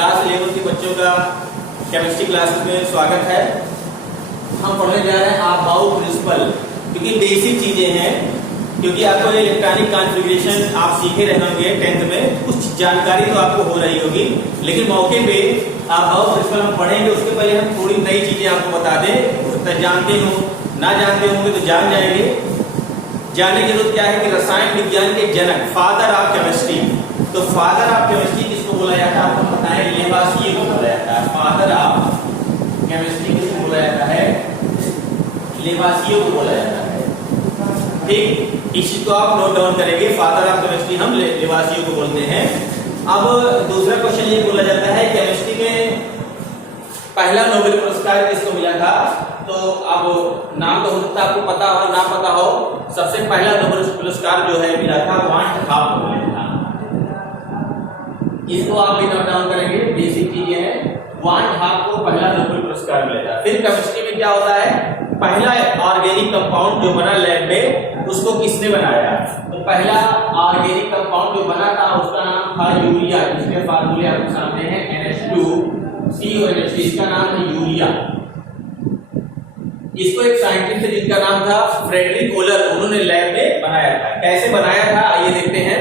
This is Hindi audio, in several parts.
क्लास 11 के बच्चों का केमिस्ट्री क्लासेस में स्वागत है। हम पढ़ने जा रहे हैं अबाउट प्रिंसिपल, क्योंकि बेसिक चीजें हैं, क्योंकि आपको इलेक्ट्रॉनिक कॉन्फ़िगरेशन आप सीखे रहे होंगे 10th में, कुछ जानकारी तो आपको हो रही होगी, लेकिन मौके पे अबाउट प्रिंसिपल हम पढ़ेंगे। उसके पहले हम थोड़ी नई चीजें आपको बता दें, तो जानते हो ना जानते होंगे तो जान जाएंगे। जानने की जरूरत क्या है कि रसायन विज्ञान के जनक, फादर ऑफ केमिस्ट्री, तो फादर ऑफ केमिस्ट्री किसको बोला जाता है आपको पता है? लेवासिए को बोला जाता है। फादर ऑफ केमिस्ट्री किसको बोला जाता है? लेवासिए को बोला जाता है। ठीक, इस चीज को आप नोट डाउन करेंगे। फादर ऑफ केमिस्ट्री हम लेवासिए को बोलते हैं। अब दूसरा क्वेश्चन ये बोला जाता है केमिस्ट्री में पहला नोबेल पुरस्कार किसको मिला था? तो अब नाम तो हो सकता है आपको पता हो ना पता हो। सबसे पहला नोबेल पुरस्कार जो है मिला था वांट हाफ को मिला था। इसको आप भी नोट डाउन करेंगे, बेसिक चीजें हैं। वांट हाफ को पहला नोबेल पुरस्कार मिला था। फिर केमिस्ट्री में क्या होता है, पहला ऑर्गेनिक कंपाउंड जो बना लैब में उसको किसने बनाया? तो पहला ऑर्गेनिक कंपाउंड जो बना था उसका नाम था यूरिया, जिसके फार्मूले आपके सामने हैं NH2CONH, इसका नाम है यूरिया। इसको एक साइंटिस्ट जिनका नाम था फ्रेडरिक ओलर, उन्होंने लैब में बनाया था। कैसे बनाया था आइए देखते हैं।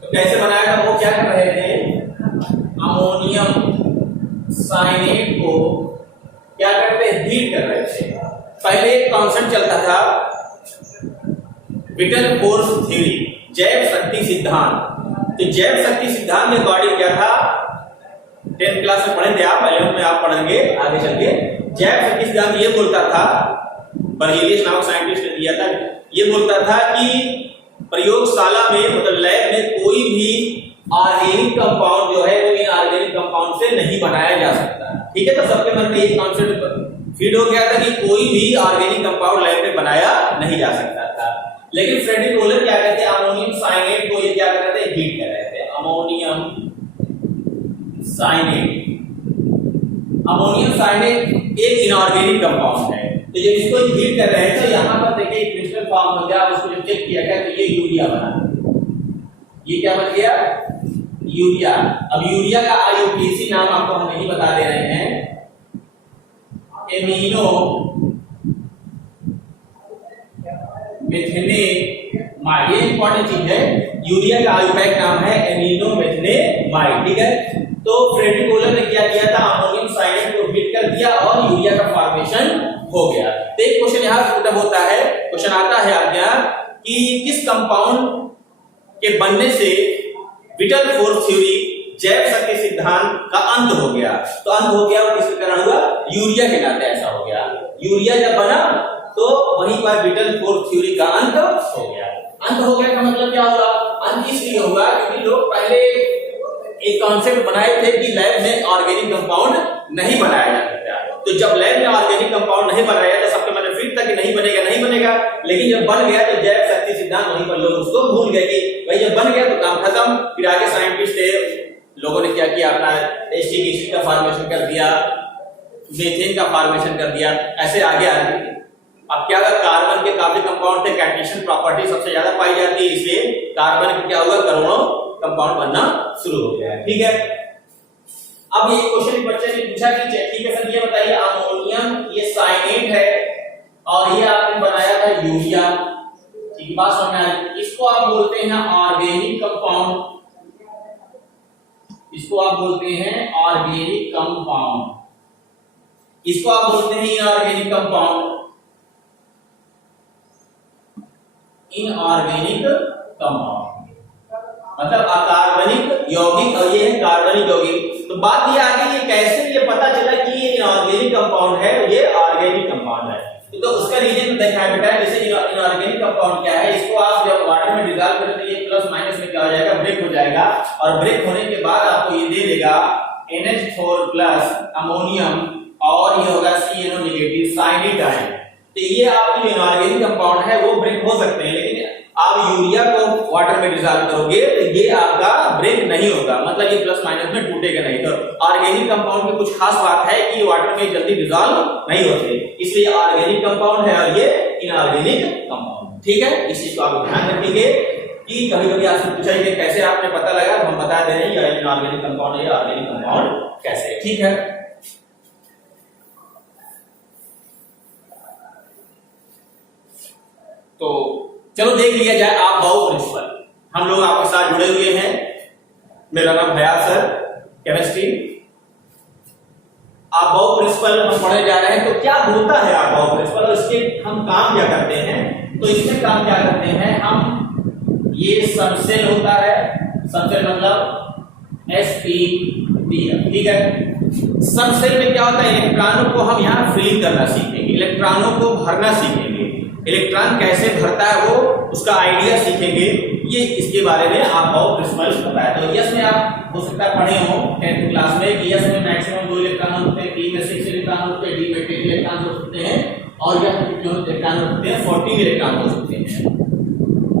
तो कैसे बनाया था, वो क्या कर रहे थे, अमोनियम साइनेट को क्या करते हैं, हीट कर रहे थे। पहले एक कॉन्सेप्ट चलता था विटल फोर्स थ्योरी, जैव शक्ति सिद्धांत। तो जैव शक्ति सिद्धांत के अकॉर्डिंग क्या था, 10th क्लास में पढ़ेंगे आप, 11th में आप पढ़ेंगे आगे चल के। जैव शक्ति सिद्धांत ये बोलता था, बर्जेलियस नामक साइंटिस्ट ने दिया था, ये बोलता था कि प्रयोगशाला में मतलब लैब में कोई भी ऑर्गेनिक कंपाउंड जो है वो इनऑर्गेनिक कंपाउंड से नहीं बनाया जा सकता। ठीक है, तो सबके मन में एक कॉन्सेप्ट फीड हो गया था कि कोई भी ऑर्गेनिक कंपाउंड लैब में बनाया नहीं जा सकता था। लेकिन फ्रेडरिक ओलर क्या कहते हैं, अमोनियम साइनेट को ये क्या कर रहे थे, हीट कर रहे थे। अमोनियम साइनेट, अमोनियम साइनेट एक इनऑर्गेनिक कंपाउंड है। तो जब इसको हीट कर रहे थे तो यहाँ पर देखिए क्रिस्टल फॉर्म हो गया। उसको जब चेक किया गया तो ये यूरिया बना। ये क्या बन गया, यूरिया। अब यूरिया का IUPAC नाम आपको हम नहीं बता दे रहे हैं, एमिनो मेथेनेमाइड। ये इंपॉर्टेंट चीज है, यूरिया का IUPAC नाम है एमिनो मेथेनेमाइड। ठीक है, तो फ्रेडरिक ओलर ने क्या किया था, अमोनियम साइनेट को हीट कर दिया और यूरिया का फॉर्मेशन हो गया। तो एक क्वेश्चन यहाँ मतलब होता है, क्वेश्चन आता है आपके यहाँ कि किस कंपाउंड के बनने से विटल फोर्स थ्योरी, जैव शक्ति सिद्धांत का अंत हो गया? तो अंत हो गया वो किसके कारण हुआ, यूरिया के नाते ऐसा हो गया। यूरिया जब बना तो वहीं पर विटल फोर्स थ्योरी का अंत हो गया। अंत हो गया का मतलब क्या हुआ, अंत इसलिए हुआ क्योंकि लोग पहले एक कॉन्सेप्ट बनाए थे कि लैब में ऑर्गेनिक कंपाउंड नहीं बनाया जा सकता। तो जब लैब में ऑर्गेनिक कंपाउंड नहीं बनाया तो सबके मन में फिट था कि नहीं बनेगा नहीं बनेगा, लेकिन जब बन गया तो जैव शक्ति सिद्धांत वहीं पर लोग उसको भूल गए कि भाई जब बन गया तो काम खत्म। फिर आगे साइंटिस्ट थे, लोगों ने क्या किया, अपना एसिटिक एसिड का फॉर्मेशन कर दिया, मीथेन का फॉर्मेशन कर दिया, ऐसे आगे आगे। अब क्या हुआ, कार्बन के काफी कंपाउंड थे, कैटलिस्ट प्रॉपर्टी सबसे ज्यादा पाई जाती है, इसलिए कार्बन की क्या हुआ, करोड़ों कंपाउंड बनना शुरू हो गया। ठीक है, अब ये क्वेश्चन बच्चे ने पूछा कि ठीक है सर ये बताइए, अमोनियम ये साइनेट है और ये आपने बनाया था यूरिया। ठीक बात समझ में आ रही? इसको आप बोलते हैं ऑर्गेनिक कंपाउंड, इसको आप बोलते हैं ऑर्गेनिक कंपाउंड, इसको आप बोलते हैं इनऑर्गेनिक कंपाउंड, इनऑर्गेनिक कंपाउंड मतलब अकार्बनिक यौगिक और ये है कार्बनिक यौगिक। तो बात ये आगे कि कैसे ये पता चला कि ये इनऑर्गेनिक कंपाउंड है, ये ऑर्गेनिक कंपाउंड है। तो उसका रीजन देखा है बेटा, जैसे इनऑर्गेनिक कंपाउंड क्या है, इसको आप जब वाटर में डिसॉल्व करें तो ये प्लस माइनस में क्या हो जाएगा, ब्रेक हो जाएगा, और ब्रेक होने के बाद आपको ये दे देगा NH4 प्लस अमोनियम और ये होगा CNO नेगेटिव साइनेट आयन। तो ये आपकी इनऑर्गेनिक कंपाउंड है वो ब्रेक हो सकते हैं, लेकिन आप यूरिया को वाटर में डिसॉल्व करोगे तो ये आपका ब्रेक नहीं होगा, मतलब ये प्लस माइनस में टूटेगा नहीं। तो ऑर्गेनिक कंपाउंड की कुछ खास बात है कि वाटर में जल्दी डिसॉल्व नहीं होते, इसलिए ऑर्गेनिक कंपाउंड है और ये इनऑर्गेनिक कंपाउंड। ठीक है, इस चीज को आप ध्यान रखिए। कि कभी कभी आपसे पूछा कि कैसे आपने पता लगा, तो हम बता दे रहे हैं ये इनऑर्गेनिक कंपाउंड है, ऑर्गेनिक कंपाउंड कैसे है। ठीक है, तो चलो देख लिया जाए आप बाउ प्रिंसिपल। हम लोग आपके साथ जुड़े हुए हैं, मेरा नाम भयात सर, केमिस्ट्री। आप बाउ प्रिंसिपल हम पढ़ने जा रहे हैं। तो क्या होता है आप बाउ प्रिंसिपल और इसके हम काम क्या करते हैं? तो इसमें काम क्या करते हैं हम, ये सबसेल होता है, सबसेल मतलब SPDF, ठीक है। सबसेल में क्या होता है, इलेक्ट्रॉनों को हम यहाँ फिलिंग करना सीखेंगे, इलेक्ट्रॉनों को भरना सीखेंगे, इलेक्ट्रॉन कैसे भरता है वो उसका आइडिया सीखेंगे। ये इसके बारे में आप बाउ प्रिंसिपल बताया। तो यस में आप हो सकता है पढ़े हो 10th क्लास में कि यस में मैक्सिमम 2 इलेक्ट्रॉन होते हैं, डी में 6 इलेक्ट्रॉन होते हैं, डी में 10 इलेक्ट्रॉन हो सकते हैं, और यह कितने इलेक्ट्रॉन होते हैं, 14 इलेक्ट्रॉन हो सकते हैं।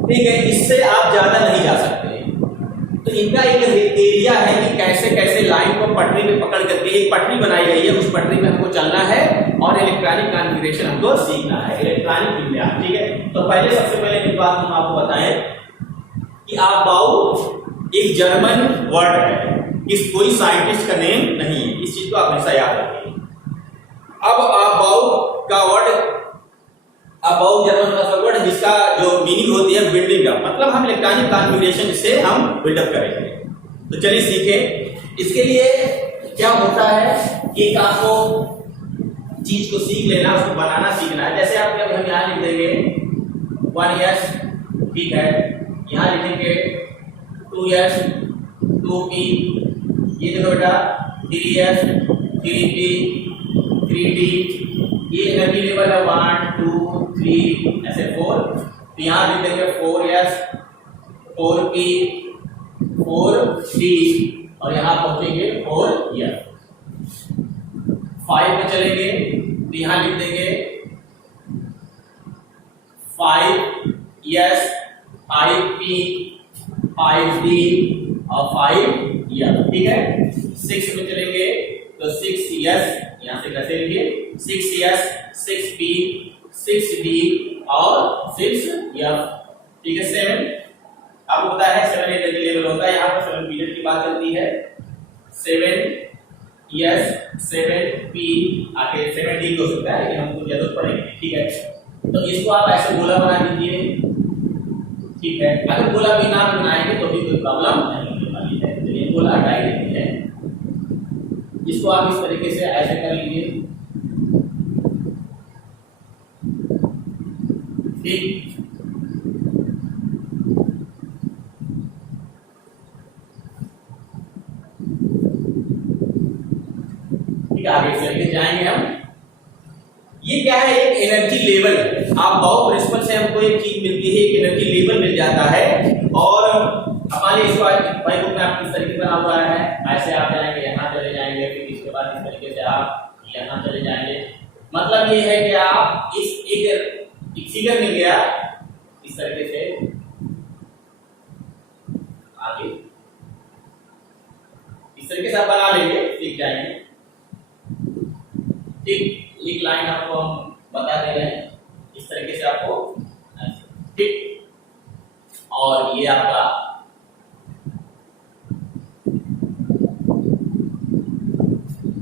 ठीक है, इससे आप ज्यादा नहीं जा सकते। तो इनका एक एरिया है कि कैसे कैसे लाइन को पटरी में पकड़ करके एक पटरी बनाई गई है, उस पटरी में हमको चलना है और इलेक्ट्रॉनिक कॉन्फ़िगरेशन हमको सीखना है, इलेक्ट्रॉनिक विज्ञान। ठीक है, तो पहले सबसे पहले एक बात हम आपको बताएं कि आप बाउ एक जर्मन वर्ड है, इस कोई साइंटिस्ट का नेम नहीं है, इस चीज को आप हमेशा याद रखिए। अब आप बाउ का वर्ड, अब बाउ जर्मन का वर्ड जिसका जो मीनिंग होती है बिल्डिंग अप, मतलब हम इलेक्ट्रॉनिक कॉन्फ़िगरेशन से हम बिल्डअप करेंगे। तो चलिए सीखें। इसके लिए क्या होता है कि आपको चीज को सीख लेना, उसको बनाना सीखना है। जैसे आप हम यहाँ लिख देंगे 1s, ठीक है, यहाँ लिखेंगे 2s 2p, ये देखो बेटा 3s 3p 3d, ये एनर्जी लेवल है 1 2 3 ऐसे 4। तो यहाँ लिख देंगे 4s 4p 4d और यहाँ पहुंचेंगे 4s। 5 में चलेंगे तो यहाँ लिख देंगे 5s 5p 5d और 5s, ठीक है। 6 में चलेंगे तो 6s, यहाँ से कैसे लिखिए 6s 6p 6d और 6f, ठीक है। 7 आपको पता है 7 एनर्जी लेवल होता है, यहाँ पर 7 पीरियड की बात चलती है। 7s 7p आगे 7d हो सकता है, लेकिन हमको जरूरत पड़ेगी, ठीक है। तो इसको आप ऐसे गोला बना दीजिए, ठीक है। अगर गोला भी ना बनाएंगे तो भी कोई प्रॉब्लम नहीं होने वाली है। चलिए गोला हटा देते हैं, इसको आप इस तरीके से ऐसे कर लीजिए, ठीक। आगे इस तरीके जाएंगे हम। ये क्या है, एक एनर्जी लेवल। आप बाउ प्रिंसिपल से हमको एक चीज मिलती है, एक एनर्जी लेवल मिल जाता है। और हमारे इसको भाई बुक में आप किस तरीके बना हुआ है, ऐसे आप जाएंगे यहाँ चले जाएंगे, फिर इसके बाद इस तरीके से आप यहाँ चले जाएंगे। मतलब ये है कि आप इस एक फिगर मिल गया इस तरीके से आगे इस तरीके से आप बना लेंगे, सीख जाएंगे, ठीक। एक लाइन आपको हम बता दे रहे हैं इस तरीके से आपको, ठीक। और ये आपका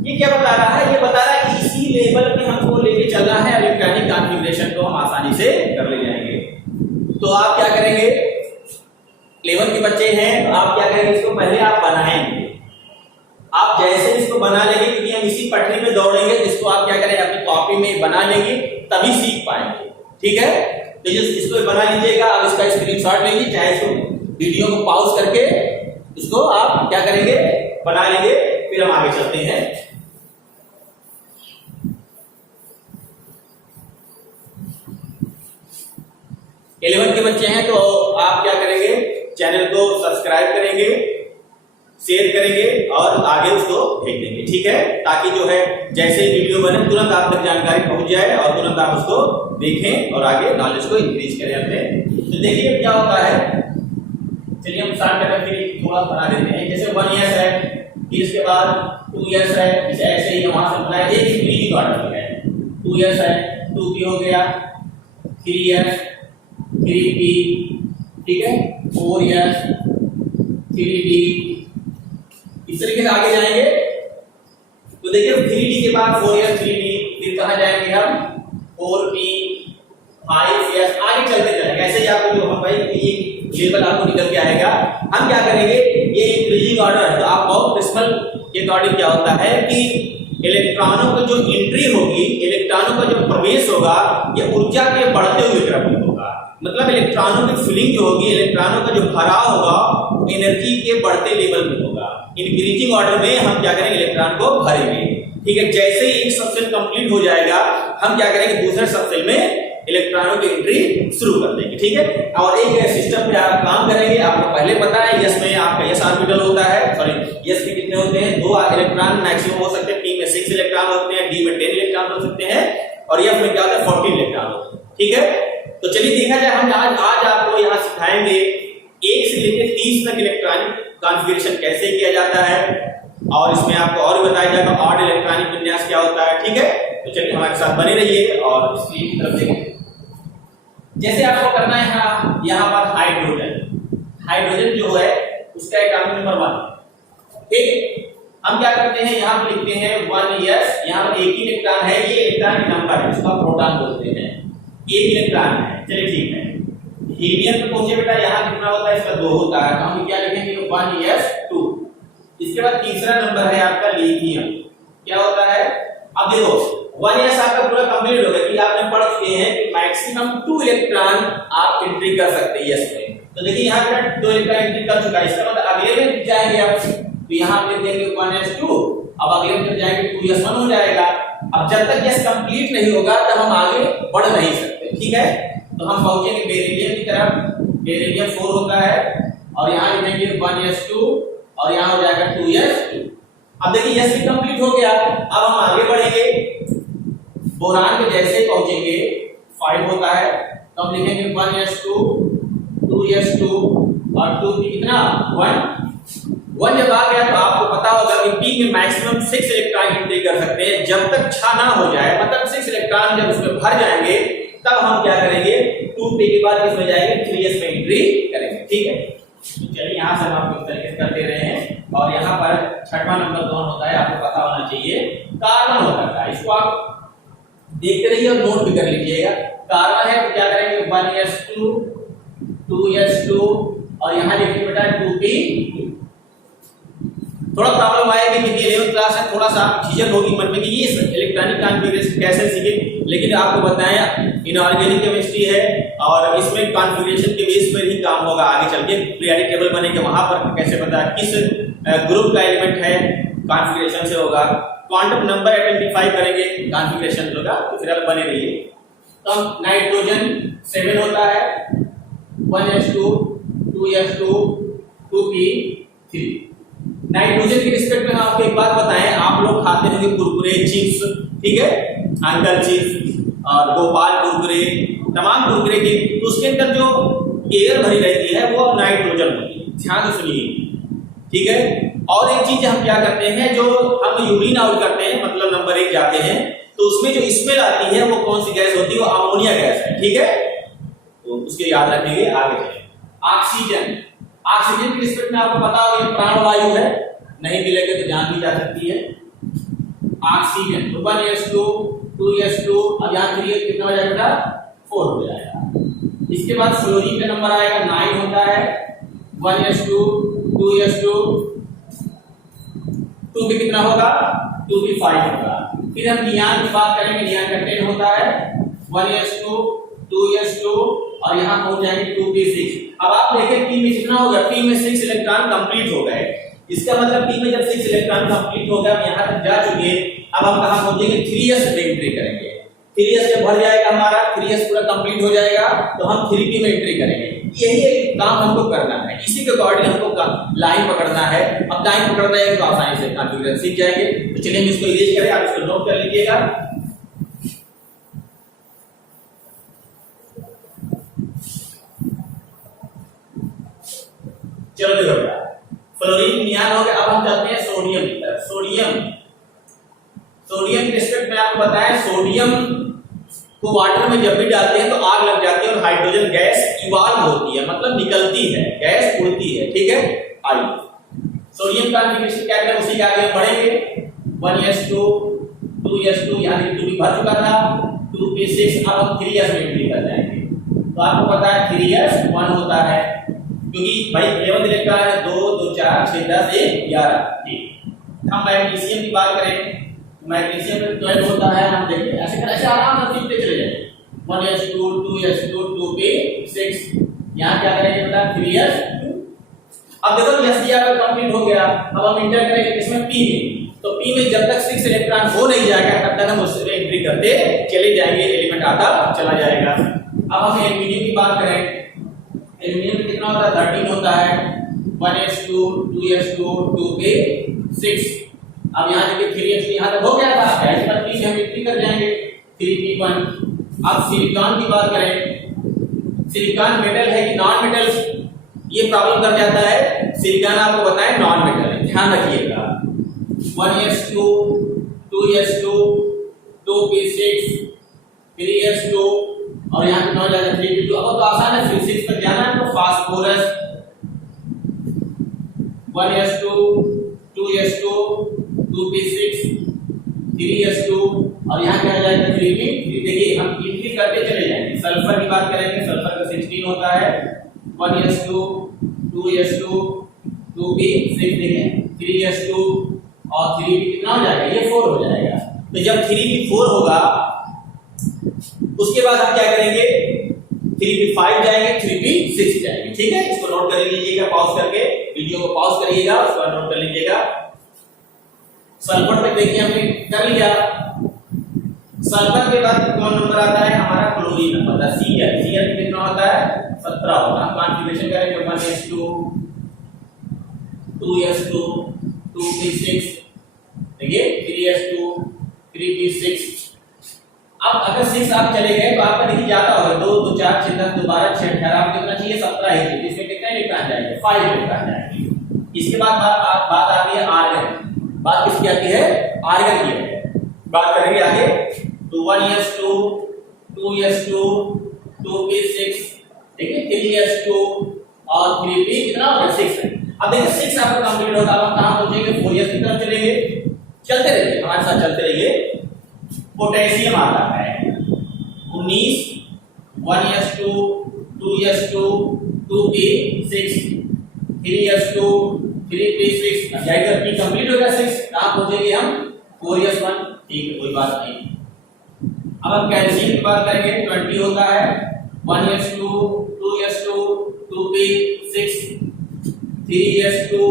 ये क्या बता रहा है, ये बता रहा है कि इसी लेवल पे हमको लेके चलना है, इलेक्ट्रॉनिक कॉन्फ़िगरेशन को हम आसानी से कर ले जाएंगे। तो आप क्या करेंगे, 11 के बच्चे हैं, तो आप क्या करेंगे, इसको पहले आप बनाएंगे। आप जैसे इसको बना लेंगे, क्योंकि हम इसी पटरी में दौड़ेंगे, तो इसको आप क्या करें, अपनी कॉपी में बना लेंगे, तभी सीख पाएंगे, ठीक है। तो इसको बना लीजिएगा, आप इसका स्क्रीनशॉट लीजिए, चाहे इसको वीडियो को पॉज करके इसको आप क्या करेंगे, बना लेंगे, फिर हम आगे चलते हैं। इलेवन के बच्चे हैं तो आप क्या करेंगे, चैनल को सब्सक्राइब करेंगे, शेयर करेंगे और आगे उसको भेज देंगे, ठीक है। ताकि जो है जैसे वीडियो बने तुरंत आप तक जानकारी पहुंच जाए और तुरंत आप उसको देखें और आगे नॉलेज को इंक्रीज करें अपने। तो देखिए क्या होता है, चलिए हम स्टार्ट करके फिर थोड़ा बना देते हैं। जैसे 1s है, फिर इसके बाद 2s है, ऐसे ही वहां से बनाए एक इंक्रीजिंग ऑर्डर है। 2s है, 2p हो गया, 3s 3p, ठीक है। 4s 3d। इस तरीके से आगे जाएंगे तो देखिए 3d के बाद 4s 3d, फिर कहां जाएंगे हम 4p 5s, आगे चलते जाएंगे। ऐसे ही आपको जो हम भाई ये लेवल आपको निकल के आएगा। हम क्या करेंगे, ये इंक्रीजिंग ऑर्डर, तो आप बहुत डेसिमल के अकॉर्डिंग क्या होता है कि इलेक्ट्रॉनों को जो एंट्री होगी, इलेक्ट्रॉनों का जो प्रवेश होगा, ये ऊर्जा के बढ़ते हुए क्रम में होगा। मतलब इलेक्ट्रॉनों की फिलिंग जो होगी, इलेक्ट्रॉनों का जो भराव होगा, एनर्जी के बढ़ते लेवल में होगा। इंक्रीजिंग ऑर्डर में हम क्या करेंगे, इलेक्ट्रॉन को भरेंगे। ठीक है, जैसे ही एक सबसेल कंप्लीट हो जाएगा, हम क्या करेंगे, दूसरे सबसेल में इलेक्ट्रॉनों की एंट्री शुरू कर देंगे। ठीक है, और एक सिस्टम पे आप काम करेंगे। आपको पहले पता है यस में आपका यस ऑर्बिटल होता है, सॉरी यस में कितने होते हैं, 2 इलेक्ट्रॉन मैक्सिमम हो सकते हैं, पी में 6 इलेक्ट्रॉन होते हैं, डी में 10 इलेक्ट्रॉन हो सकते हैं, और एफ में क्या होता है 14 इलेक्ट्रॉन होते हैं। ठीक है, तो चलिए देखा जाए, हम आज आपको यहाँ सिखाएंगे 1 से लेकर 30 तक इलेक्ट्रॉनिक कॉन्फ़िगरेशन कैसे किया जाता है, और इसमें आपको और भी बताया जाएगा ऑड इलेक्ट्रॉनिक विन्यास क्या होता है। ठीक है, तो चलिए हमारे साथ बने रहिए और इसकी तरफ देखिए। जैसे आपको करना है यहाँ पर हाइड्रोजन जो है उसका एटॉमिक नंबर 1। ठीक, हम क्या करते हैं, यहाँ पर लिखते हैं 1s, यहाँ पर एक ही इलेक्ट्रॉन है, ये इलेक्ट्रॉन नंबर है, इसको प्रोटॉन बोलते हैं, एक इलेक्ट्रॉन है। चलिए ठीक है, हीलियम पे पहुंचे बेटा, यहाँ कितना होता है, इसका 2 होता है, तो हम क्या लिखेंगे 1s2। इसके बाद तीसरा नंबर है आपका लिथियम, क्या होता है, अब देखो 1s आपका पूरा कंप्लीट हो गया कि आपने पढ़ चुके हैं कि मैक्सिमम 2 इलेक्ट्रॉन आप एंट्री कर सकते हैं यस में। तो देखिए यहाँ पे 2 इलेक्ट्रॉन एंट्री कर चुका है, इसका मतलब अगले में जाएंगे आप, तो यहाँ पे देंगे 1s2, अब अगले में जाएंगे 2s1 हो जाएगा। अब जब तक यस कंप्लीट नहीं होगा तब हम आगे बढ़ नहीं सकते। ठीक है, तो हम पहुंचेंगे बेरिलियम की तरफ, बेरिलियम 4 होता है, और यहाँ लिखेंगे 1s2 और यहाँ हो जाएगा 2s2। अब देखिए यस भी कंप्लीट हो गया, अब हम आगे बढ़ेंगे, बोरान पे जैसे पहुंचेंगे 5 होता है, तो हम लिखेंगे 1s2 2s2 और 2 p कितना 1 जब आ गया तो आपको पता होगा कि p में मैक्सिमम 6 इलेक्ट्रॉन एंट्री कर सकते हैं। जब तक 6 ना हो जाए, मतलब 6 इलेक्ट्रॉन जब उसमें भर जाएंगे तब हम क्या करेंगे, 2p के बाद इसमें जाएंगे 3s में एंट्री करेंगे। ठीक है, तो चलिए यहाँ से हम आपको इस तरीके से कर दे रहे हैं। और यहाँ पर 6वां नंबर कौन होता है आपको पता होना चाहिए, कार्बन होता है। इसको आप देखते रहिए और नोट भी कर लीजिएगा। कार्बन है तो क्या करेंगे 1s2 2s2 और यहाँ लिखिए बेटा 2p2। थोड़ा प्रॉब्लम आएगी कि 11वीं क्लास है, थोड़ा सा झिझक होगी मन में कि ये इलेक्ट्रॉनिक कॉन्फ़िगरेशन कैसे सीखे, लेकिन आपको बताया इनऑर्गेनिक केमिस्ट्री है और इसमें कॉन्फ़िगरेशन के बेस पर ही काम होगा। आगे चल के पीरियोडिक टेबल बनेंगे, वहां पर कैसे पता किस ग्रुप का एलिमेंट है, कॉन्फ़िगरेशन से होगा। क्वांटम नंबर आइडेंटिफाई करेंगे, कॉन्फ़िगरेशन होगा, तो फिर आप बने रहिए। तो नाइट्रोजन 7 होता है, 1s2 2s2 2p3। नाइट्रोजन के रिस्पेक्ट में आपको एक बात बताएं, आप लोग खाते होंगे कुरकुरे चिप्स, ठीक है, अंकल चिप्स और गोपाल कुरकुरे, तमाम कुरकुरे की, तो उसके अंदर जो एयर भरी रहती है वो नाइट्रोजन होती है। ध्यान से सुनिए, ठीक है। और एक चीज हम क्या करते हैं, जो हम यूरिन आउट करते हैं, मतलब नंबर 1 जाते हैं, तो उसमें जो स्मेल आती है वो कौन सी गैस होती है, वो अमोनिया गैस है, ठीक है, तो उसके याद रखेंगे। आगे ऑक्सीजन, ऑक्सीजन के रिस्पेक्ट में आपको पता होगा ये प्राणवायु है, नहीं मिलेगा तो जान भी जा सकती है। ऑक्सीजन 1s2 2s2 अब यहाँ 3 कितना हो जाएगा, 4 हो जाएगा। इसके बाद फ्लोरीन का नंबर आएगा 9 होता है, 1s2 2s2 2 भी कितना होगा, 2p5 होगा। फिर हम नियान की बात करेंगे, नियान का 10 होता है, 1s2 2s2 और यहाँ पहुंच जाएंगे 2p6। अब आप देखें p में कितना होगा, p में 6 इलेक्ट्रॉन कंप्लीट हो गए। इसका मतलब p में जब 6 इलेक्ट्रॉन कंप्लीट हो गया, हम यहाँ तक जा चुके, अब हम कहाँ पहुंचेंगे, 3s में एंट्री करेंगे। 3s जब भर जाएगा हमारा, 3s पूरा कंप्लीट हो जाएगा, तो हम 3p में एंट्री करेंगे। यही काम हमको करना है, इसी के अकॉर्डिंग हमको लाइन पकड़ना है। अब लाइन पकड़ना है तो आसानी से कॉन्फ़िगरेशन सीख जाएंगे। तो चलिए हम इसको इरेज करें, आप इसको नोट कर लीजिएगा। चलो देखो बेटा, फ्लोरीन नियान हो गया। अब हम चलते हैं सोडियम की तरफ। सोडियम के रिस्पेक्ट में आपको बताया, सोडियम को वाटर में जब भी डालते हैं तो आग लग जाती है और हाइड्रोजन गैस इवाल्व होती है, मतलब निकलती है, गैस उड़ती है। ठीक है, आइए सोडियम कॉन्फ़िगरेशन क्या करें, उसी के आगे बढ़ेंगे। 1s2 2s2, यहाँ 2 भी भर चुका था, 2p6, अब हम 3s में एंट्री कर जाएंगे। तो आपको पता है 3s 1 होता है, क्योंकि भाई 11 इलेक्ट्रॉन है, 2 2 4 6 10 1 11। ठीक, हम मैग्नीशियम की बात करें, मैग्नीशियम में 12 होता है, हम देखिए ऐसे आराम से सीखते चले जाएंगे। 1s2 2s2 2p6, यहाँ क्या करेंगे बेटा 3s2। अब देखो यस दिया का कंप्लीट हो गया, अब हम इंटर करेंगे इसमें p में, तो p में जब तक 6 इलेक्ट्रॉन हो नहीं जाएगा तब तक हम उसमें एंट्री करते चले जाएंगे, एलिमेंट आता चला जाएगा। अब हम एल्यूमीनियम की बात करें, एल्यूमीनियम में कितना होता है 13 होता है, 1s2 2s2 2p6। अब यहाँ देखिए 3s यहाँ तक हो गया था, ऐसे पर 3 हम एंट्री कर जाएंगे 3p1। अब सिलिकॉन की बात करें, सिलिकॉन मेटल है कि नॉन मेटल, ये प्रॉब्लम कर जाता है। सिलिकॉन आपको बताएं नॉन मेटल है, ध्यान रखिएगा। 1s2 2s2 2p6 3s2 और यहाँ पे 9 जाएगा 3p2। अब तो आसान है, फिर 6 तक जाना है तो phosphorus 1s2 2s2 2p6 3s2 और यहाँ क्या आ जाएगा 3p। देखिए हम एंट्री करते चले जाएंगे। सल्फर की बात करेंगे, सल्फर का 16 होता है, 1s2 2s2 2p6 देखिए 3s2 और 3p कितना हो जाएगा, ये 4 हो जाएगा। तो जब 3p 4 होगा उसके बाद आप क्या करेंगे 3p5 जाएंगे 3p6 जाएंगे। ठीक है, इसको नोट कर लीजिएगा, पॉज करके वीडियो को पॉज करिएगा, उसको नोट कर लीजिएगा। सल्फर पे देखिए हमने कर लिया। सल्फर के बाद कौन नंबर आता है हमारा, क्लोरीन नंबर Cl। Cl कितना होता है 17 होता है। कॉन्फ़िगरेशन करेंगे 1s2 2s2 2p6 देखिए 3s2 3p6। अब अगर 6 आप चले गए तो आपका देखिए ज्यादा होगा, 2 2 4 6 10 12 6 18, आप कितना चाहिए 17 ही चाहिए। इसमें कितना इलेक्ट्रॉन जाएंगे 5 इलेक्ट्रॉन जाएंगे। इसके बाद बात आती है आर्गन। बात किसकी आती है, आर्गन की है। बात करेंगे आगे, तो 1s2 2s2 2p6 देखिए 3s2 और 3p कितना हो गया 6 है। अब देखिए 6 आपका कंप्लीट होगा, अब हम कहां पहुंचेंगे 4s की तरफ चलेंगे। चलते रहिए हमारे साथ, चलते रहिए। पोटेशियम आता है 19 1s2 2s2 2p6 3s2 3p6। अब जाएगा p कंप्लीट हो गया 6, कहां पहुंचेंगे हम 4s1। ठीक है, कोई बात नहीं। अब हम कैल्शियम की बात करेंगे, 20 होता है, 1s2 2s2 2p6 3s2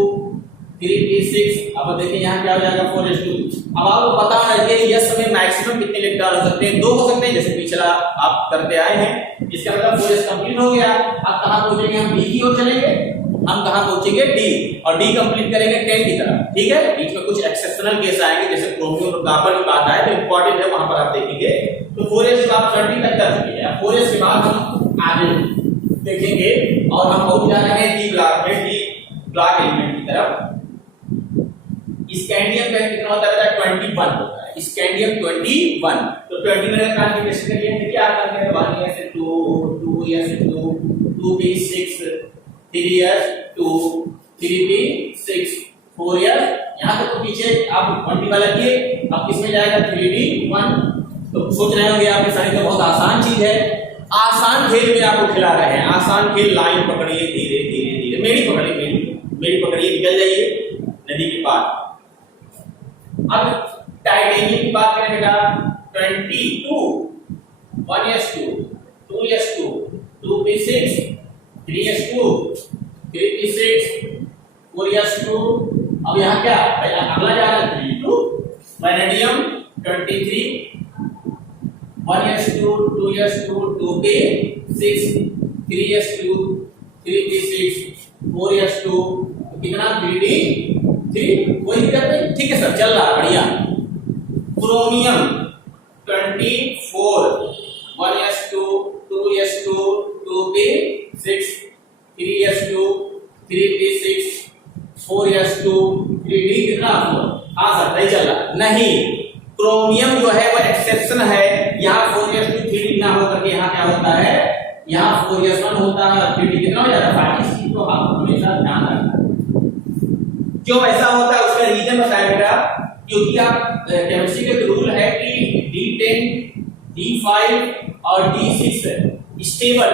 3p6। अब देखिए यहाँ क्या हो जाएगा 4s2। अब आपको पता होना चाहिए यस में मैक्सिमम कितने इलेक्ट्रॉन हो सकते हैं, 2 हो सकते हैं, जैसे पिछला आप करते आए हैं। इसका मतलब 4s कंप्लीट हो गया। अब कहां पहुंचेंगे हम, डी की ओर चलेंगे। हम कहां पहुंचेंगे डी, और डी कंप्लीट करेंगे 10 की तरफ। ठीक है, बीच में कुछ एक्सेप्शनल केस आएंगे, जैसे क्रोमियम और कॉपर की बात आए तो इंपॉर्टेंट है, वहां पर आप देखेंगे। तो 4s के बाद 30 तक कर चुके हैं। 4s के बाद हम आगे देखेंगे और हम पहुंच जा रहे हैं डी ब्लॉक में, डी ब्लॉक एलिमेंट की तरफ। स्कैंडियम का कितना होता है 21 होता है, स्कैंडियम 21। तो 20 में कॉन्फ़िगरेशन करिए, देखिए आप करते हैं 1s2 2s2 2p6 3s2 3p6 4s। यहां तक तो पीछे आप मल्टीपल रखिए। अब किसमें जाएगा 3d1। तो सोच रहे होंगे आपके सारे तो बहुत आसान चीज है, आसान खेल में आपको खिला रहे हैं। आसान खेल, लाइन पकड़िए धीरे धीरे धीरे, मेरी पकड़िए, मेरी पकड़िए, निकल जाइए नदी के पार। अब टाइटेनियम की बात करें बेटा, 22 1s2 2s2 2p6 3s2 3p6 4s2। अब यहाँ क्या अगला जा रहा है 32 vanadium 23 1s2 2s2 2p6 3s2 3p6 4s2 कितना 3d3। कोई दिक्कत नहीं, ठीक है सर, चल रहा है बढ़िया। Chromium 24 1s2 2s2 2p6 3s2 3p6 4s2 3d कितना 4। हाँ सर नहीं चल रहा, नहीं क्रोमियम जो है वो एक्सेप्शन है, यहाँ 4s2 3d ना होकर के यहाँ क्या होता है, यहाँ 4s1 होता है और 3d कितना हो जाता है 5। इस चीज को आप हमेशा ध्यान रखना। क्यों ऐसा होता है उसका रीजन बताया बेटा, क्योंकि आप केमिस्ट्री का रूल है कि D10 D5 और D6 स्टेबल।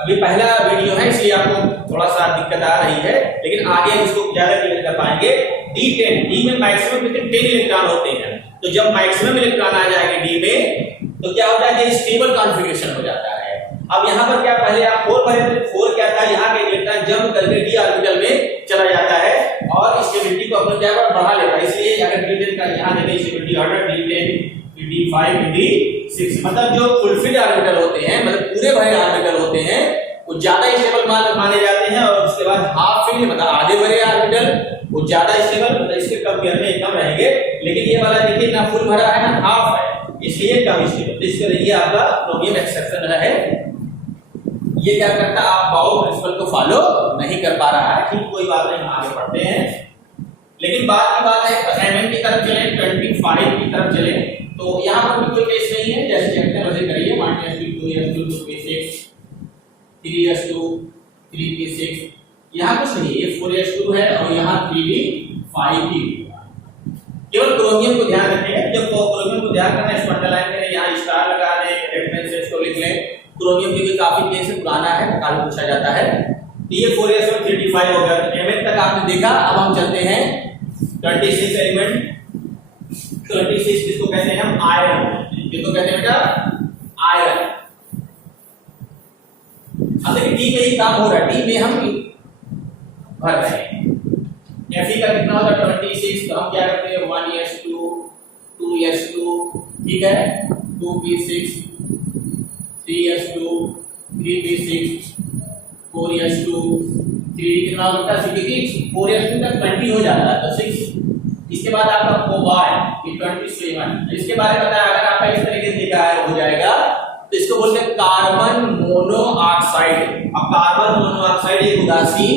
अभी पहला वीडियो है इसलिए आपको थोड़ा सा दिक्कत आ रही है, लेकिन आगे इसको ज्यादा क्लियर कर पाएंगे। D10 D में मैक्सिमम कितने 10 इलेक्ट्रॉन होते हैं, तो जब मैक्सिमम इलेक्ट्रॉन आ जाएंगे D में तो क्या हो जाता है, स्टेबल कॉन्फ़िगरेशन हो जाता है। अब यहाँ पर क्या, पहले आप 4 भरे थे, 4 क्या था, यहाँ के इलेक्ट्रॉन जंप करके d ऑर्बिटल में चला जाता है और स्टेबिलिटी को अपने क्या बढ़ा लेता है। इसलिए अगर D10 का यहाँ देखें stability order D10 D5 D6, मतलब जो फुलफिल्ड ऑर्बिटल होते हैं, मतलब पूरे भरे ऑर्बिटल होते हैं, वो ज्यादा स्टेबल माने जाते हैं। और उसके बाद हाफ फिल्ड मतलब आधे भरे ऑर्बिटल वो ज्यादा स्टेबल, मतलब इसके कंपेयर में कम रहेंगे। लेकिन ये वाला देखिए ना फुल भरा है ना हाफ है, इसलिए कम स्टेबल। तो इसके लिए आपका क्रोमियम एक्सेप्शन है। ये क्या करता है, आप बाउ प्रिंसिपल को फॉलो नहीं कर पा रहा है, ठीक, कोई बात नहीं, हम आगे बढ़ते हैं। लेकिन बात की बात है Mn की तरफ चले, 25 की तरफ चले, तो यहाँ पर कोई केस नहीं है, जैसे चलते हैं वैसे करिए। 1s2 2s2 2p6 3s2 3p6, यहाँ कुछ नहीं है, ये 4s2 है और यहाँ 3d5 की। केवल क्रोमियम को ध्यान रखें, जब क्रोमियम को ध्यान करना है इसको अंडरलाइन करें, यहाँ स्टार लगा दें, रेड पेन से इसको लिख लें। क्रोमियम की काफी केस पुराना है, काफी पूछा जाता है। तो ये 4s1 3d5 हो गया। Mn तक आपने देखा, अब हम चलते हैं 26 एलिमेंट। 26 किसको कहते हैं हम, आयरन। किसको कहते हैं बेटा, आयरन। अब देखिए डी में ही काम हो रहा है, डी में हम भर रहे हैं। Fe का कितना होगा 26, तो हम क्या करते हैं 1s2 2s2, ठीक है, 2p6 3s2 3p6, 4s2 3d कितना होता है 66, 4s2 तक 20 हो जाता है, तो 6। इसके बाद आपका कोबाल्ट ये 27। इसके बारे में बताया, अगर आपका इस तरीके से लिखा है हो जाएगा, तो इसको बोलते हैं कार्बन मोनोऑक्साइड। अब कार्बन मोनोऑक्साइड एक उदासीन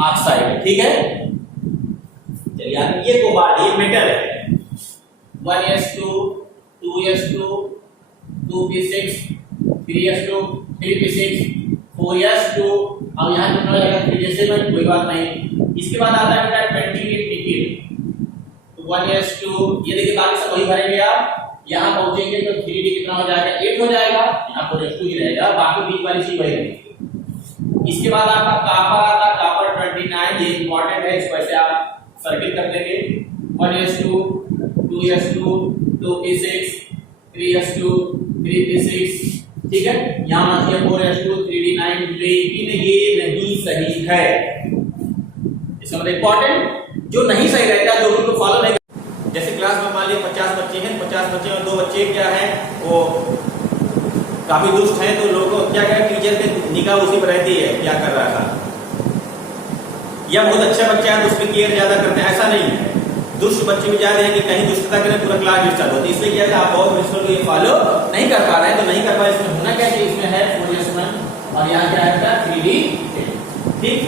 ऑक्साइड है, ठीक है। चलिए ये कोबाल्ट ये मेटल है। 1s2 2s2 2p6 3s2 3p6 4s2, अब यहाँ कितना लगेगा 3s7, कोई बात नहीं। इसके बाद आता है बेटा 28 निकिल, तो 1s2, ये देखिए बाकी सब वही भरेंगे आप। यहाँ पहुंचेंगे तो 3d कितना हो जाएगा 8 हो जाएगा, यहाँ 4s2 ही रहेगा, बाकी बीच वाली चीज वही रहेगी। इसके बाद आपका कॉपर आता है, कॉपर 29, ये इंपॉर्टेंट है, इसको ऐसे आप सर्किल कर देंगे। 1s2 2s2 2p6 3s2 3p6, ठीक है। यहाँ मत 4s2 3d9, लेकिन ये नहीं सही है। इसका मतलब इंपॉर्टेंट जो नहीं सही रहता, जो उनको फॉलो नहीं, जैसे क्लास में मान लिया 50 बच्चे हैं, 50 बच्चे में 2 बच्चे क्या हैं वो काफी दुष्ट हैं, तो लोगों क्या क्या टीचर के निगाह उसी पर रहती है क्या कर रहा था, या बहुत अच्छा बच्चा है तो उसमें केयर ज्यादा करते हैं, ऐसा नहीं है। दुष्ट बच्चे भी ज्यादा है कि कहीं दुष्टता करें पूरा क्लास डिस्टर्ब होती है, इसलिए क्या है आप बहुत प्रिंसिपल को ये फॉलो नहीं कर पा रहे हैं, तो नहीं कर पाए। इसमें होना क्या चाहिए, इसमें है 4s1 और यहाँ क्या है 3d, ठीक।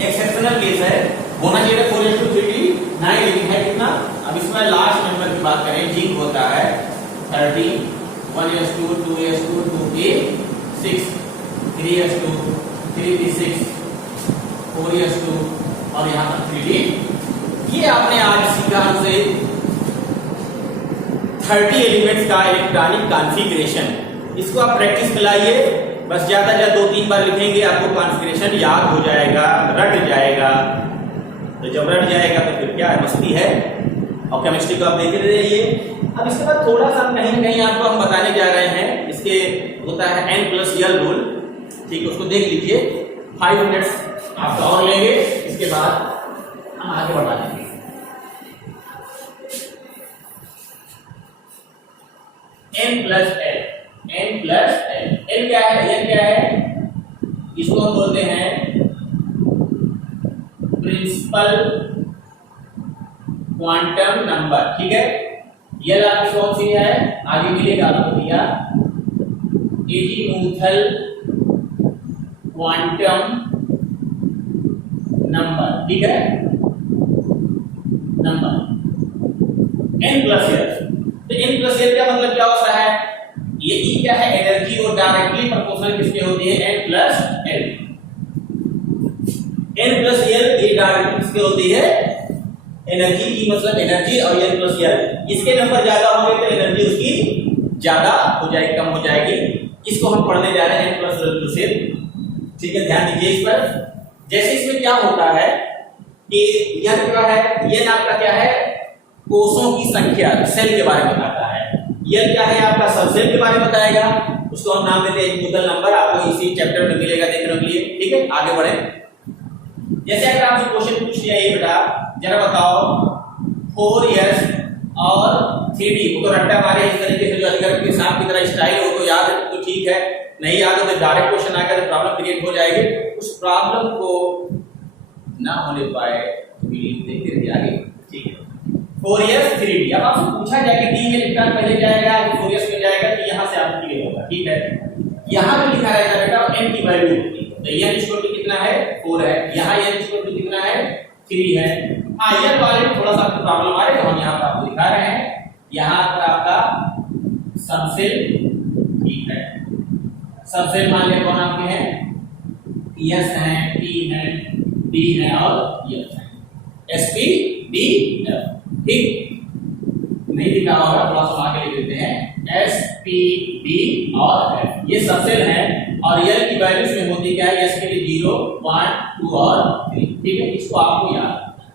एक्सेप्शनल केस है, होना चाहिए 4s2 3d9, लेकिन है कितना। अब इसमें लास्ट मेंबर की बात करें, जिंक होता है 30, 1s2 2s2 2p6 3s2 3p6 4s2 और यहाँ पर 3d। ये आपने आज सीखा हमसे 30 एलिमेंट्स का इलेक्ट्रॉनिक कॉन्फ़िगरेशन। इसको आप प्रैक्टिस में लाइए, बस ज्यादा ज्यादा 2-3 बार लिखेंगे, आपको कॉन्फ़िगरेशन याद हो जाएगा, रट जाएगा। तो जब रट जाएगा तो फिर क्या है, मस्ती है। और केमिस्ट्री को आप देखते रहिए। अब इसके बाद थोड़ा सा कहीं न कहीं आपको हम बताने जा रहे हैं, इसके होता है N+L रूल, ठीक है, उसको देख लीजिए। 5 मिनट्स आपका और लेंगे, इसके बाद हम आगे बढ़ा देंगे। N+L, N+L, L क्या है, L क्या है, इसको हम बोलते हैं प्रिंसिपल क्वांटम नंबर, ठीक है। ये आपकी कौन सी है, आगे मिलेगा आपको भैया, एजीमुथल क्वांटम नंबर, ठीक है, नंबर। n plus L. तो n प्लस एल का मतलब क्या होता है, ये E क्या है, एनर्जी, और डायरेक्टली प्रोपोर्शनल किसके होती है, n plus L. n plus L ये डायरेक्टली किसके होती है, एनर्जी, E मतलब एनर्जी, और n प्लस एल, इसके नंबर ज्यादा होंगे तो एनर्जी उसकी ज्यादा हो जाएगी, कम हो जाएगी। इसको हम पढ़ने जा रहे हैं n प्लस एल से, ठीक है, ध्यान दीजिए इस पर। जैसे इसमें क्या होता है कि यह क्या है, यह आपका क्या है, कोषों की संख्या, सेल के बारे में बताता है। यह क्या है, आपका सब सेल के बारे में बताएगा, उसको हम नाम देते हैं न्यूटन नंबर, आपको इसी चैप्टर में मिलेगा देखने के लिए, ठीक है। आगे बढ़े, जैसे अगर आपसे क्वेश्चन पूछ लिया, ये बेटा जरा बताओ 4s और 3d, वो तो रट्टा मारे इस तरीके से, जो अजगर के सांप की तरह स्टाइल हो तो याद है तो ठीक है, नहीं याद हो तो डायरेक्ट क्वेश्चन आकर तो प्रॉब्लम क्रिएट हो जाएगी। उस प्रॉब्लम को ना होने पाए तो देखते रहिए आगे, ठीक है। 4s 3d, अब आपसे पूछा जाए कि d में इलेक्ट्रॉन पहले जाएगा या 4s में जाएगा, तो यहां से आपको क्लियर होगा, ठीक है। यहां पे लिखा रहेगा बेटा n की वैल्यू होती है, तो n इक्वल टू कितना है, 4 है, यहां n इक्वल टू कितना है, 3 है। हां, ये वाले में थोड़ा सा आपको प्रॉब्लम आ रही है, तो हम यहां पर आपको दिखा रहे हैं, यहां पर आपका सबसेल, ठीक है, सबसेल मान लिया कौन आपके हैं, s है, t है, d है और f है, sp d f, ठीक, नहीं दिखा होगा, थोड़ा सा आगे लिख देते हैं, s p d और f, ये सबसेल है, और l की वैल्यूज में होती क्या है, s के लिए 0 1 2 और 3, ठीक है, इसको आपको याद रखना है।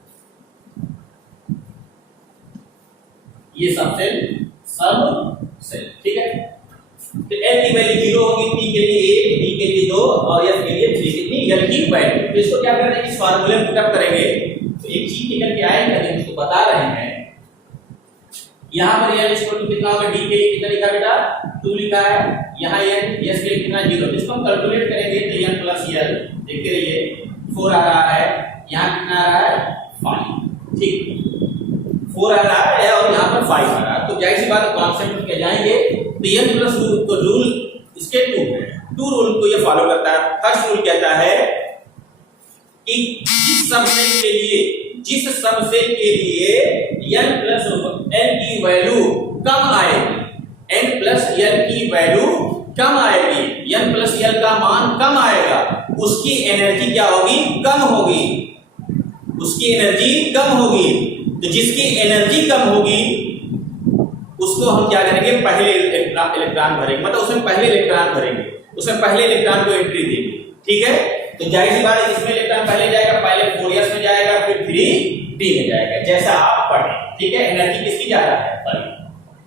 ये सबसेल, सब सेल, ठीक है। तो l की वैल्यू 0 होगी, p के लिए 1, d के लिए 2 और f के लिए 3, कितनी, l की वैल्यू। तो इसको क्या करते हैं, इस फार्मूले में पुटअप करेंगे तो एक चीज निकल के आएगा, जो इसको बता रहे हैं। यहां पर l इक्वल टू कितना होगा, d के लिए कितना लिखा बेटा, 2 लिखा है, यहां n, s के लिए कितना 0, तो इसको हम कैलकुलेट करेंगे तो n प्लस l, देखते रहिए, 4 आ रहा है, यहां कितना आ रहा है, 5, ठीक, 4 आ रहा है और यहां पर 5 आ रहा है, तो जाहिर सी बात कॉन्सेप्ट में जाएंगे तो n प्लस 2 तो रूल इसके 2 है, 2 रूल को ये फॉलो करता है। फर्स्ट रूल कहता है कि जिस सबसेल के लिए n प्लस l की वैल्यू कम आएगी, n प्लस l की वैल्यू कम आएगी, n प्लस l का मान कम आएगा, उसकी एनर्जी क्या होगी, कम होगी, उसकी एनर्जी कम होगी। तो जिसकी एनर्जी कम होगी उसको हम क्या करेंगे, पहले इलेक्ट्रॉन भरेंगे, मतलब उसमें पहले इलेक्ट्रॉन भरेंगे, उसमें पहले इलेक्ट्रॉन को एंट्री देंगे, ठीक है। तो जाहिर सी बात है, इसमें इलेक्ट्रॉन पहले जाएगा, पहले 4s में जाएगा, फिर 3d में जाएगा, जैसा आप पढ़े, ठीक है। एनर्जी किसकी ज्यादा है,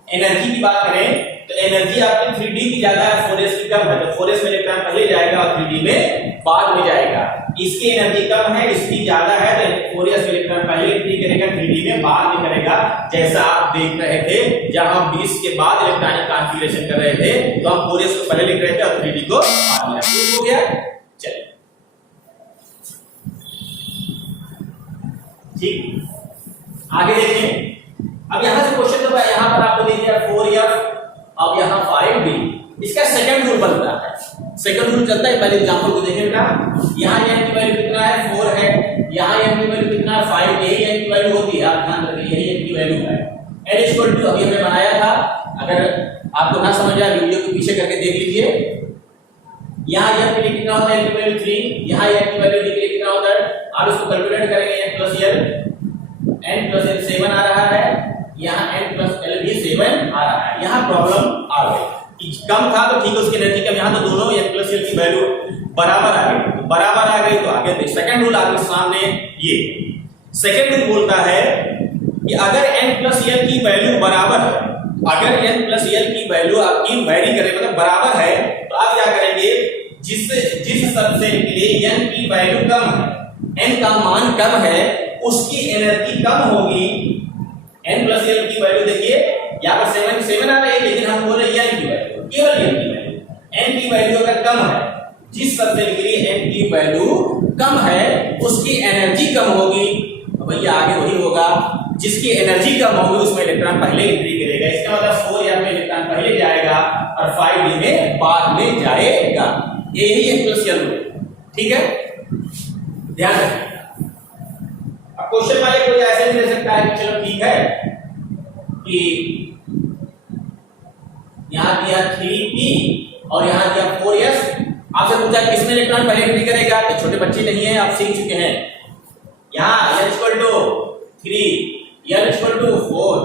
एनर्जी की बात करें तो एनर्जी आपकी 3d की ज्यादा है, 4s की कम है, तो 4s में इलेक्ट्रॉन पहले जाएगा और 3d में बाद में जाएगा। इसकी एनर्जी कम है, इसकी ज्यादा है, तो 4s में इलेक्ट्रॉन पहले एंट्री करेगा, 3d में बाद में करेगा, जैसा आप देख रहे थे जब हम 20 के बाद इलेक्ट्रॉनिक कॉन्फ़िगरेशन कर रहे थे, तो हम 4s को पहले लिख रहे थे और 3d को बाद में, हो गया। चलिए ठीक, आगे देखें। अब यहां से क्वेश्चन, तो यहां पर आपको दिया 4f, अब यहां 5d, इसका सेकंड रूल बनता है, सेकंड रूल चलता है, पहले एग्जांपल को देखें बेटा, यहां n की वैल्यू कितना है, 4 है, यहां n की वैल्यू कितना है, 5, यही n की वैल्यू होती है, आप ध्यान रखिए, यही n की वैल्यू है। n इक्वल टू अभी हमने बनाया था, अगर आपको ना समझ आए वीडियो के पीछे करके देख लीजिए, यहां n के लिए कितना होता है, n की वैल्यू 3, यहां n की वैल्यू d के लिए कितना होता है, आप इसको कैलकुलेट करेंगे, n प्लस l 7 आ रहा है, यहाँ n प्लस l भी 7 आ रहा है। यहाँ प्रॉब्लम आ गई, कम था तो ठीक है, उसकी एनर्जी कम, यहाँ तो दोनों n प्लस l की वैल्यू बराबर आ गई, तो बराबर आ गई तो आगे देख, सेकंड रूल आपके सामने, ये सेकंड रूल बोलता है कि अगर n प्लस l की वैल्यू बराबर है, अगर n प्लस l की वैल्यू आपकी वेरी करे, मतलब बराबर है, तो आप क्या करेंगे, जिस सबसेल के लिए n की वैल्यू कम है, n का मान कम है, उसकी एनर्जी कम होगी। n प्लस l की वैल्यू देखिए, यहाँ पर 7 आ रही है, लेकिन हम बोल रहे हैं n की वैल्यू, केवल n की वैल्यू, n की वैल्यू अगर कम है, जिस सबसेल के लिए n की वैल्यू कम है, उसकी एनर्जी कम होगी, भैया आगे वही होगा, जिसकी एनर्जी कम होगी उसमें इलेक्ट्रॉन पहले एंट्री करेगा, इसका मतलब 4s में इलेक्ट्रॉन पहले जाएगा और 5d में बाद में जाएगा, यही n प्लस l रूल, ठीक है, ध्यान रखिए। क्वेश्चन वाले कोई ऐसे नहीं ले सकता है कि चलो ठीक है कि यहाँ दिया 3p और यहाँ दिया 4s। आपसे पूछा किसमें इलेक्ट्रॉन पहले एंट्री करेगा, तो छोटे बच्चे नहीं है, आप सीख चुके हैं। यहाँ n equal to 3, l equal to 4,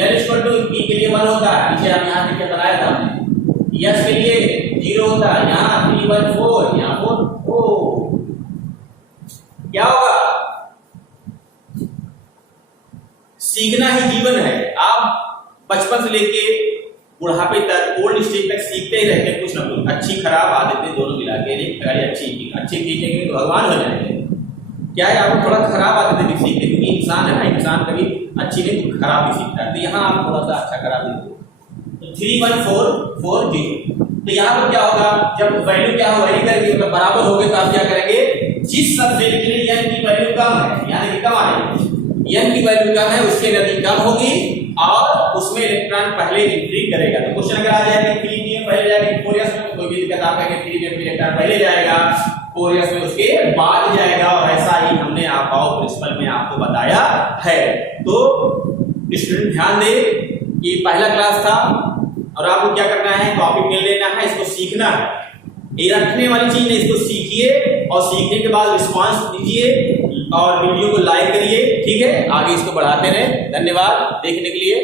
l equal to p के लिए 1 होता है, पीछे आप यहाँ देख के बनाया था हमने। s के लिए 0 होता है, यहाँ 3 1 4, यहाँ 4 ओ क्या होगा, सीखना ही जीवन है। आप बचपन से लेके बुढ़ापे तक, ओल्ड स्टेज तक सीखते ही रहते हैं कुछ ना कुछ, अच्छी खराब आदतें दोनों मिला के। पहले अच्छी सीखेंगे तो भगवान हो जाएंगे। क्या है, आपको थोड़ा खराब आदतें भी सीखते, क्योंकि इंसान है ना, इंसान कभी अच्छी नहीं खराब भी सीखता है। तो यहाँ आप थोड़ा सा अच्छा खराब भी, तो 3 1 4 4 0। तो यहाँ पर क्या होगा, जब वैल्यू क्या हो, वैल्यू करेंगे मतलब बराबर हो गए, तो आप क्या करेंगे, जिस सबसेट के लिए n की वैल्यू कम है, यानी कि कम आ रही है, n की वैल्यू कम है, उसकी एनर्जी कम होगी और उसमें इलेक्ट्रॉन पहले एंट्री करेगा। तो क्वेश्चन अगर आ जाए कि 3p में पहले जाएगा, 4s में कोई भी दिक्कत, आप कहेंगे 3p में इलेक्ट्रॉन पहले जाएगा, 4s में उसके बाद जाएगा, और ऐसा ही हमने आपाओ प्रिंसिपल में आपको बताया है। तो स्टूडेंट ध्यान दें कि पहला क्लास था और आपको क्या करना है, कॉपी पेन लेना है, इसको सीखना है। ये रखने वाली चीज नहीं, इसको सीखिए और सीखने के बाद रिस्पांस दीजिए और वीडियो को लाइक करिए, ठीक है। आगे इसको बढ़ाते रहें। धन्यवाद देखने के लिए।